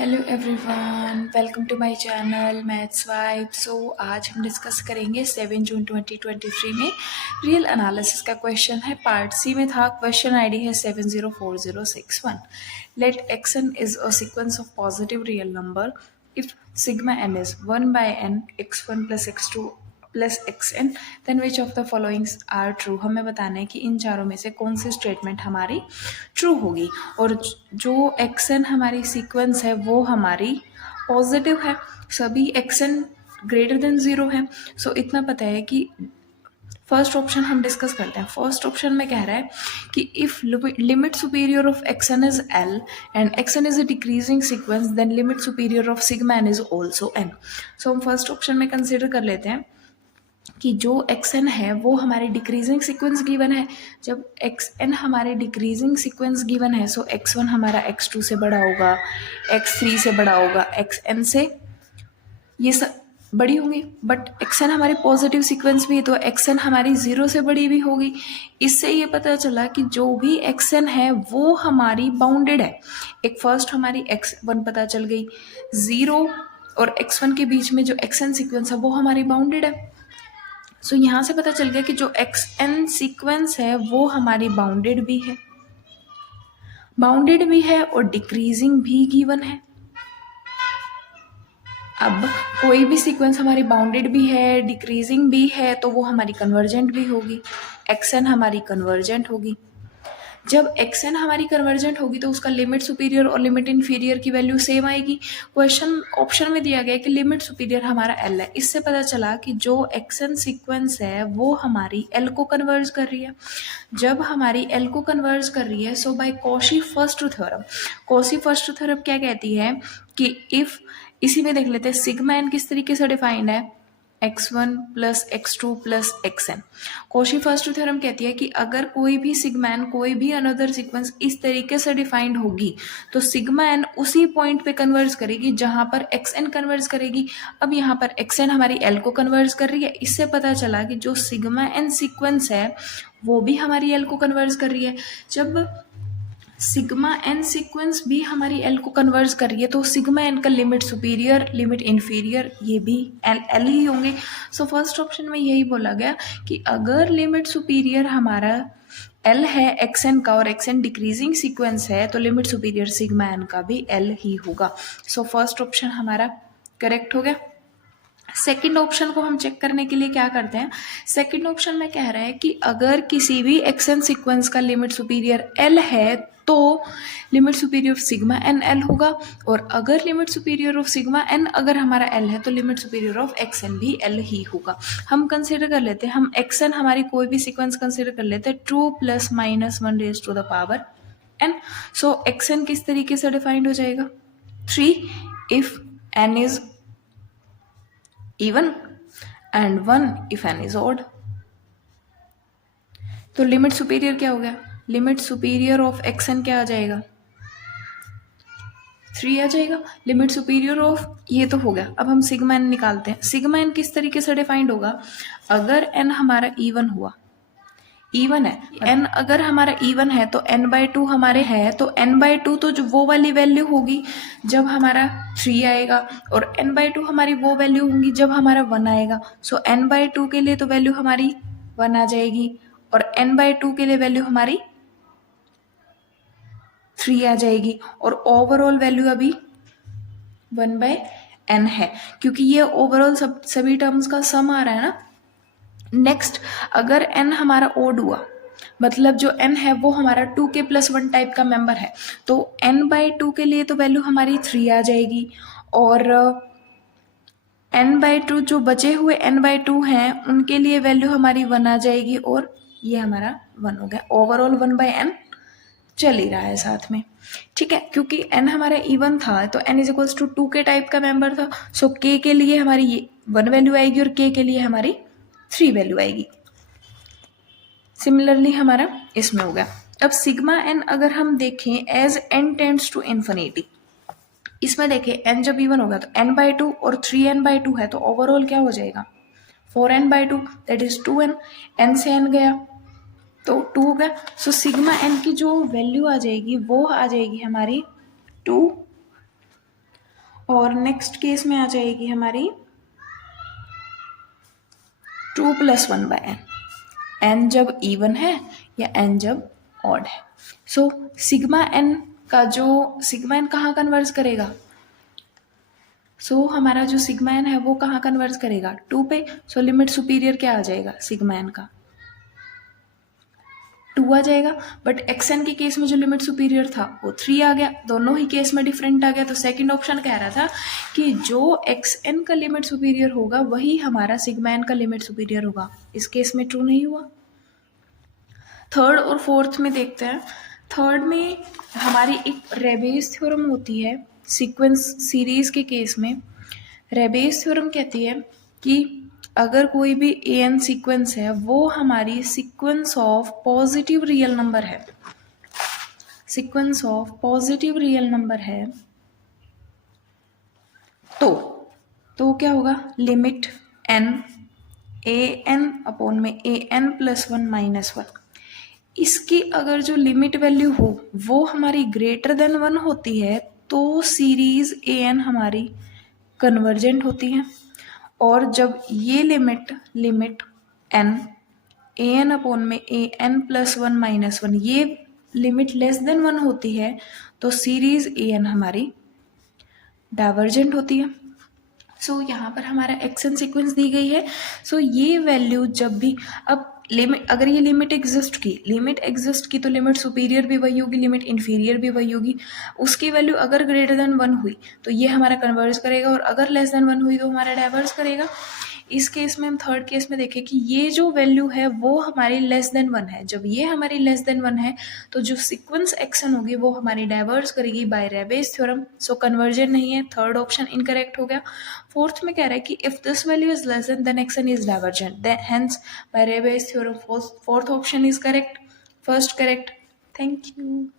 Hello everyone, welcome to my channel maths vibe. आज हम discuss करेंगे 7 जून 2023 में रियल एनालिसिस का क्वेश्चन है। पार्ट सी में था। क्वेश्चन आईडी है 704061। Let X N is a sequence of positive real number if sigma N is 1/n x1 plus x2 plus X N then which of the followings are true. हमें बताना है कि इन चारों में से कौन सी स्टेटमेंट हमारी ट्रू होगी। और जो एक्स एन हमारी सीक्वेंस है वो हमारी पॉजिटिव है, सभी एक्स एन ग्रेटर देन 0 है। सो इतना पता है कि फर्स्ट ऑप्शन हम डिस्कस करते हैं। फर्स्ट ऑप्शन में कह रहा है कि if limit superior of X N is L and X N is a decreasing sequence then limit superior of sigma N is also N. So हम फर्स्ट ऑप्शन में कंसिडर कर लेते हैं कि जो एक्स एन है वो हमारे डिक्रीजिंग सीक्वेंस गिवन है। जब एक्स एन हमारे डिक्रीजिंग सीक्वेंस गिवन है सो एक्स वन हमारा एक्स टू से बड़ा होगा, एक्स थ्री से बड़ा होगा, एक्स एन से ये सब बड़ी होंगी। बट एक्स एन हमारी पॉजिटिव सीक्वेंस भी है तो एक्स एन हमारी 0 से बड़ी भी होगी। इससे ये पता चला कि जो भी एक्स एन है वो हमारी बाउंडेड है। एक फर्स्ट हमारी एक्स वन पता चल गई, 0 और एक्स वन के बीच में जो एक्स एन सीक्वेंस है वो हमारी बाउंडेड है। सो यहाँ से पता चल गया कि जो एक्स एन सीक्वेंस है वो हमारी बाउंडेड भी है और डिक्रीजिंग भी गिवन है। अब कोई भी सीक्वेंस हमारी बाउंडेड भी है, डिक्रीजिंग भी है तो वो हमारी कन्वर्जेंट भी होगी। एक्स एन हमारी कन्वर्जेंट होगी। जब एक्स एन हमारी कन्वर्जेंट होगी तो उसका लिमिट सुपीरियर और लिमिट इन्फीरियर की वैल्यू सेम आएगी। क्वेश्चन ऑप्शन में दिया गया है कि लिमिट सुपीरियर हमारा एल है। इससे पता चला कि जो एक्स एन सीक्वेंस है वो हमारी एल को कन्वर्ज कर रही है। जब हमारी एल को कन्वर्ज कर रही है सो बाय कॉशी फर्स्ट थ्योरम क्या कहती है कि इफ, इसी में देख लेते हैं सिग्मा एन किस तरीके से डिफाइंड है, x1 plus x2 plus xn। Cauchy first theorem कहती है कि अगर कोई भी सिग्मा एन, कोई भी अनदर सीक्वेंस इस तरीके से डिफाइंड होगी तो सिग्मा एन उसी पॉइंट पे कन्वर्ज करेगी जहां पर xn कन्वर्ज करेगी। अब यहाँ पर xn हमारी l को कन्वर्ज कर रही है। इससे पता चला कि जो सिग्मा एन सीक्वेंस है वो भी हमारी l को कन्वर्ज कर रही है। जब सिग्मा एन सीक्वेंस भी हमारी एल को कन्वर्ज कर रही है तो सिग्मा एन का लिमिट सुपीरियर, लिमिट इन्फीरियर ये भी एल ही होंगे। सो फर्स्ट ऑप्शन में यही बोला गया कि अगर लिमिट सुपीरियर हमारा एल है एक्स एन का और एक्स एन डिक्रीजिंग सीक्वेंस है तो लिमिट सुपीरियर सिग्मा एन का भी एल ही होगा। सो फर्स्ट ऑप्शन हमारा करेक्ट हो गया। सेकंड ऑप्शन को हम चेक करने के लिए क्या करते हैं, सेकंड ऑप्शन में कह रहा है कि अगर किसी भी एक्स एन सीक्वेंस का लिमिट सुपीरियर एल है तो limit superior of sigma N L होगा। और अगर limit superior of sigma N अगर हमारा एल है तो limit superior of X N भी एल ही होगा। हम कंसिडर कर लेते हैं, हम एक्स एन हमारी कोई भी सीक्वेंस कंसिडर कर लेते हैं 2 + -1 raise to the power N. So X N किस तरीके से डिफाइंड हो जाएगा, 3 if N is even and 1 if n is odd। तो लिमिट सुपीरियर क्या हो गया, limit superior of X N क्या आ जाएगा, 3 आ जाएगा। लिमिट सुपीरियर ऑफ ये तो हो गया। अब हम सिग्मा एन निकालते हैं। सिग्मा एन किस तरीके से डिफाइंड होगा, अगर एन हमारा इवन हुआ, इवन है एन, अगर हमारा इवन है तो n/2 हमारे है तो n/2 तो जो वो वाली वैल्यू होगी जब हमारा 3 आएगा और n/2 हमारी वो वैल्यू होगी जब हमारा 1 आएगा। सो n/2 के लिए तो वैल्यू हमारी 1 आ जाएगी और n/2 के लिए वैल्यू हमारी 3 आ जाएगी और ओवरऑल वैल्यू अभी 1/n है क्योंकि ये ओवरऑल सभी टर्म्स का सम आ रहा है ना। नेक्स्ट, अगर n हमारा ओड हुआ मतलब जो n है वो हमारा 2k + 1 टाइप का मेंबर है तो n/2 के लिए तो वैल्यू हमारी 3 आ जाएगी और n/2 जो बचे हुए n/2 हैं उनके लिए वैल्यू हमारी 1 आ जाएगी और ये हमारा 1 हो गया। ओवरऑल 1/n चल ही रहा है साथ में, ठीक है। क्योंकि n हमारा इवन था तो n = 2k टाइप का मेंबर था। सो k के लिए हमारी ये 1 वैल्यू आएगी और k के लिए हमारी 3 वैल्यू आएगी। सिमिलरली हमारा इसमें हो गया। अब सिग्मा एन अगर हम देखें as n tends to infinity, इसमें देखें n जब इवन होगा तो n/2 और 3n/2 है तो ओवरऑल क्या हो जाएगा 4n/2 that is 2n। n से n गया तो 2 हो गया। सो सिग्मा एन की जो वैल्यू आ जाएगी वो आ जाएगी हमारी 2 और नेक्स्ट केस में आ जाएगी हमारी 2 + 1 बाय n जब इवन है या n जब ऑड है। सो सिग्मा n का जो सिग्मा n कहाँ कन्वर्ज करेगा, हमारा जो सिग्मा n है वो कहाँ कन्वर्ज करेगा 2 पे। लिमिट सुपीरियर क्या आ जाएगा सिग्मा n का 2 आ जाएगा। बट xn के केस में जो लिमिट सुपीरियर था वो 3 आ गया, दोनों ही केस में डिफरेंट आ गया। तो सेकंड ऑप्शन कह रहा था कि जो xn का लिमिट सुपीरियर होगा वही हमारा सिग्मा n का लिमिट सुपीरियर होगा। इस केस में ट्रू नहीं हुआ। थर्ड और फोर्थ में देखते हैं। थर्ड में हमारी एक रेबेज थ्योरम होती है सीक्वेंस सीरीज के केस में। रेबेज थ्योरम कहती है कि अगर कोई भी an सीक्वेंस है वो हमारी sequence of positive real number है, sequence of positive real number है, तो क्या होगा लिमिट n an में an + 1 - 1, इसकी अगर जो लिमिट वैल्यू हो वो हमारी ग्रेटर देन 1 होती है तो सीरीज an हमारी कन्वर्जेंट होती है। और जब ये लिमिट n an में an + 1 - 1 ये लिमिट लेस देन 1 होती है तो सीरीज an हमारी डाइवर्जेंट होती है। यहाँ पर हमारा एक्सन सीक्वेंस दी गई है। ये वैल्यू जब भी अब लिमिट अगर ये लिमिट एग्जिस्ट की तो लिमिट सुपीरियर भी वही होगी, लिमिट इन्फीरियर भी वही होगी। उसकी वैल्यू अगर ग्रेटर देन 1 हुई तो ये हमारा कन्वर्ज करेगा और अगर लेस देन 1 हुई तो हमारा डाइवर्स करेगा। इस केस में हम थर्ड केस में देखें कि ये जो वैल्यू है वो हमारी लेस देन 1 है। जब ये हमारी लेस देन 1 है तो जो सीक्वेंस एक्शन होगी वो हमारी डाइवर्स करेगी बाय रेबेज थ्योरम। कन्वर्जन नहीं है, थर्ड ऑप्शन इनकरेक्ट हो गया। फोर्थ में कह रहा है कि if this value is less than action is divergent, hence by Raabe's theorem fourth option is correct, first correct. Thank you.